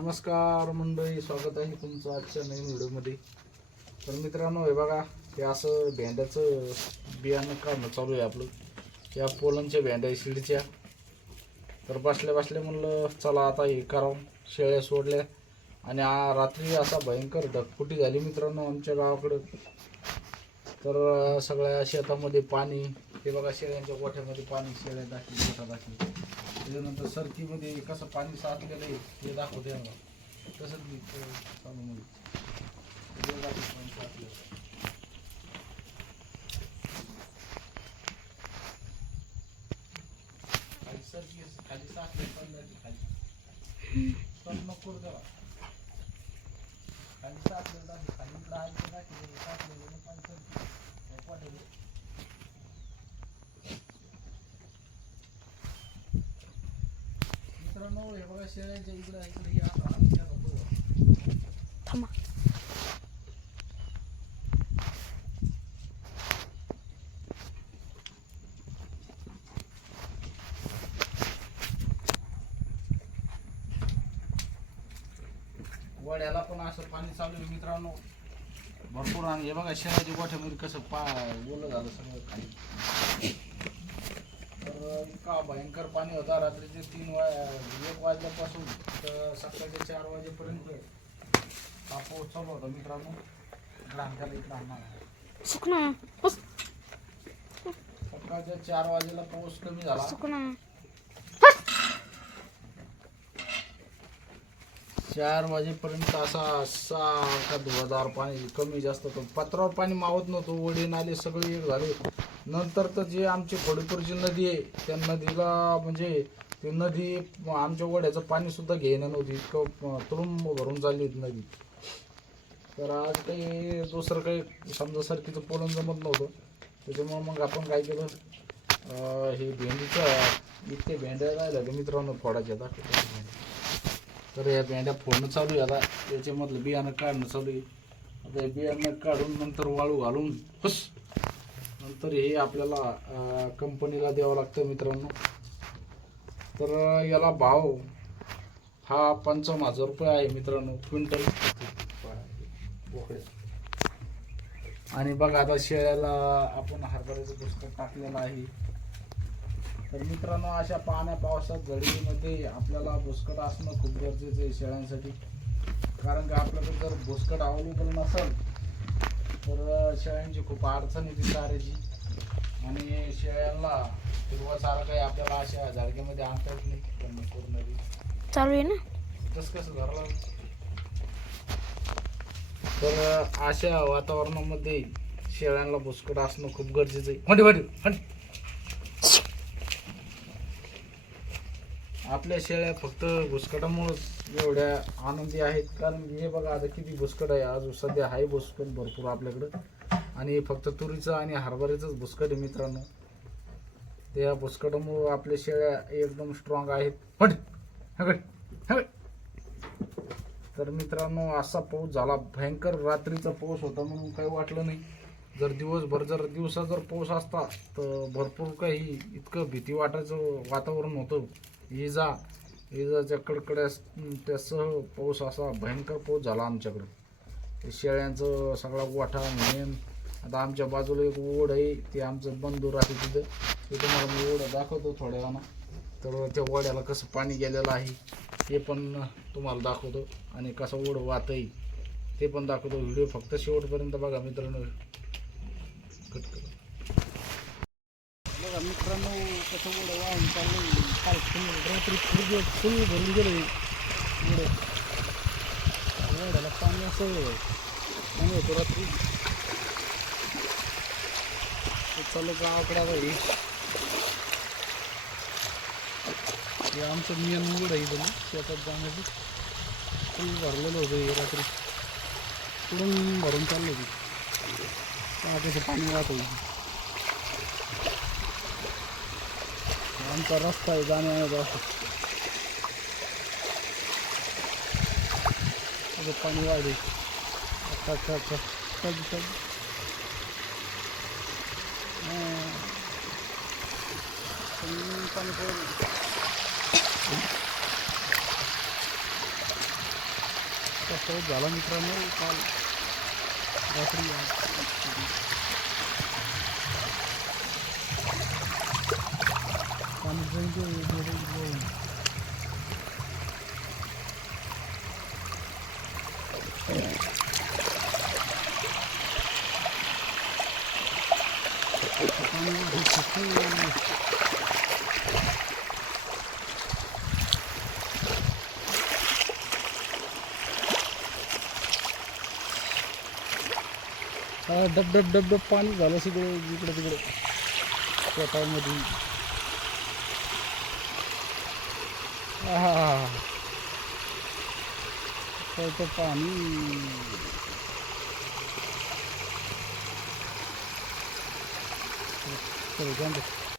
नमस्कार मंडळी स्वागत आहे तुमचं आजच्या नवीन व्हिडिओमध्ये. तर मित्रांनो हे बघा हे असं भेंड्याचं बियाणं काढणं चालू आहे आपलं. या पोलनच्या भेंड्या आहे शिडीच्या. तर बसल्या बसल्या म्हणलं चला आता हे करावं. शेळ्या सोडल्या. आणि आ रात्री असा भयंकर ढगफुटी झाली मित्रांनो आमच्या गावाकडं. तर सगळ्या शेतामध्ये पाणी हे बघा शेळ्यांच्या गोठ्यामध्ये पाणी शेळ्या दाखली गोठा दाखली त्याच्यानंतर सरकीमध्ये कसं पाणी साचलेलं आहे हे दाखवते मला तसंच मी ते चालू मध्ये हे दाखवते पाणी खाली सरकी असं खाली साचले पडलं खाली. पण नको करू? त्याला खाली साचलेलं दाखव खाली इकडं आहे ते दाखव साचलेलं पाणी सरकी हे पडलेलं. मित्रांनो हे बघा शेळ्यांच्या इकडे इकडे बघा. थांबा. वड्याला पण असं पाणी चालू आहे मित्रांनो. भरपूर आणि हे बघा शेळ्याच्या गोठ्यामध्ये कसं पा ओलं झालं सगळं खाली. तर इतका भयंकर पाणी होता. रात्रीचे तीन वा एक वाजल्यापासून तर सकाळचे चार वाजेपर्यंत हा पाऊस चालू होता मित्रांनो. इकडं आणणार सकाळच्या चार वाजेला पाऊस कमी झाला. चार वाजेपर्यंत असा सारखा धुवाधार पाणी कमी जास्त होतं. पत्रावर पाणी मावत नव्हतं. ओढे नाले सगळे एक झाले. नंतर तर जे आमची खोडीपूरची नदी आहे त्या नदीला म्हणजे ती नदी आमच्या ओढ्याचं पाणीसुद्धा घेणं नव्हती. इतकं तुडुंब भरून चालली होती नदी. तर आज काही दुसरं काही समजा सरकीचं पोलन जमत नव्हतं. त्याच्यामुळं मग आपण काय केलं? हे भेंडीचं इतके भेंड्या राहिल्या मित्रांनो फोडाच्या दाखवतो. तर या भेंड्या फोडणं चालू आहे आता. याच्यामधलं बियाणं काढणं चालू आहे. आता हे बियाणं काढून नंतर वाळू घालून हुस नंतर हे आपल्याला कंपनीला द्यावं लागतं मित्रांनो. तर याला भाव हा पंचावन्न हजार रुपये आहे मित्रांनो क्विंटल. आणि बघा आता शेळ्याला आपण हरभऱ्याचं पुस्तक टाकलेलं आहे. तर मित्रांनो अशा पाण्या पावसात झडीमध्ये आपल्याला भुसकट असणं खूप गरजेचं आहे शेळ्यांसाठी. कारण की आपल्याकडे जर भुसकट अवेलेबल नसेल तर शेळ्यांची खूप अडचण येते चाऱ्याची आणि शेळ्यांना हिरवा चारा काही आपल्याला अशा झाडक्यामध्ये आणता येत नाही त्यांना पूर्ण चालू आहे ना? तसं कसं धरलं? तर अशा वातावरणामध्ये शेळ्यांना भुसकट असणं खूप गरजेचं आहे. हंडी हंडी. आपल्या शेळ्या फक्त घुसकटामुळंच एवढ्या आनंदी आहेत. कारण हे बघा आता किती भुसकट आहे. आज सध्या आहे भुसकट भरपूर आपल्याकडं. आणि फक्त तुरीचं आणि हरभऱ्याचंच भुसकट आहे मित्रांनो. त्या भुसकटामुळं आपल्या शेळ्या एकदम स्ट्रॉंग आहेत. पण तर मित्रांनो असा पाऊस झाला. भयंकर रात्रीचा पाऊस होता म्हणून काही वाटलं नाही. जर दिवसभर जर दिवसा जर पाऊस असता तर भरपूर काही इतकं भीती वाटायचं वातावरण होतं. इजा इजाच्या कडकड्यास त्यासह पाऊस असा भयंकर पाऊस झाला आमच्याकडं. शेळ्यांचं सगळा गोठा मेन आता आमच्या बाजूला एक ओढ आहे ते आमचं बंदूर राहते तिथं. ते तुम्हाला मी ओढ दाखवतो थोड्या वेळानं तर त्या ओढ्याला कसं पाणी गेलेलं आहे ते पण तुम्हाला दाखवतो. आणि कसं ओढ वाहतही ते पण दाखवतो. व्हिडिओ फक्त शेवटपर्यंत बघा मित्रांनो. कट करा. बघा मित्रांनो कसं ओढ वाहून चाललं काल फुल रात्री फुल फुल भरून गेलं ओढ ओढ्याला पाणी असं पाणी होतं रात्री चालू गावाकडा बाई हे आमचं नियम उघड आहे इथं शेतात जाण्याचं. फुल भरलेलं होतं हे रात्री. पुढून भरून चाललं होती पाणी वाहत होती आमचा रस्ता आहे जाण्या येण्याचा असं पाणी वाढे अच्छा अच्छा अच्छा. चल चल. पाणी झाला मित्रांनो काल रात्री आज पाणी जाईल ते दोघं जाऊन. पाणी आहे, सखल. हा, डब डब डब डब पाणी झालं सगळं इकडे तिकडे शेतामध्ये आहा. कळतं पाणी चल, जाऊन दे.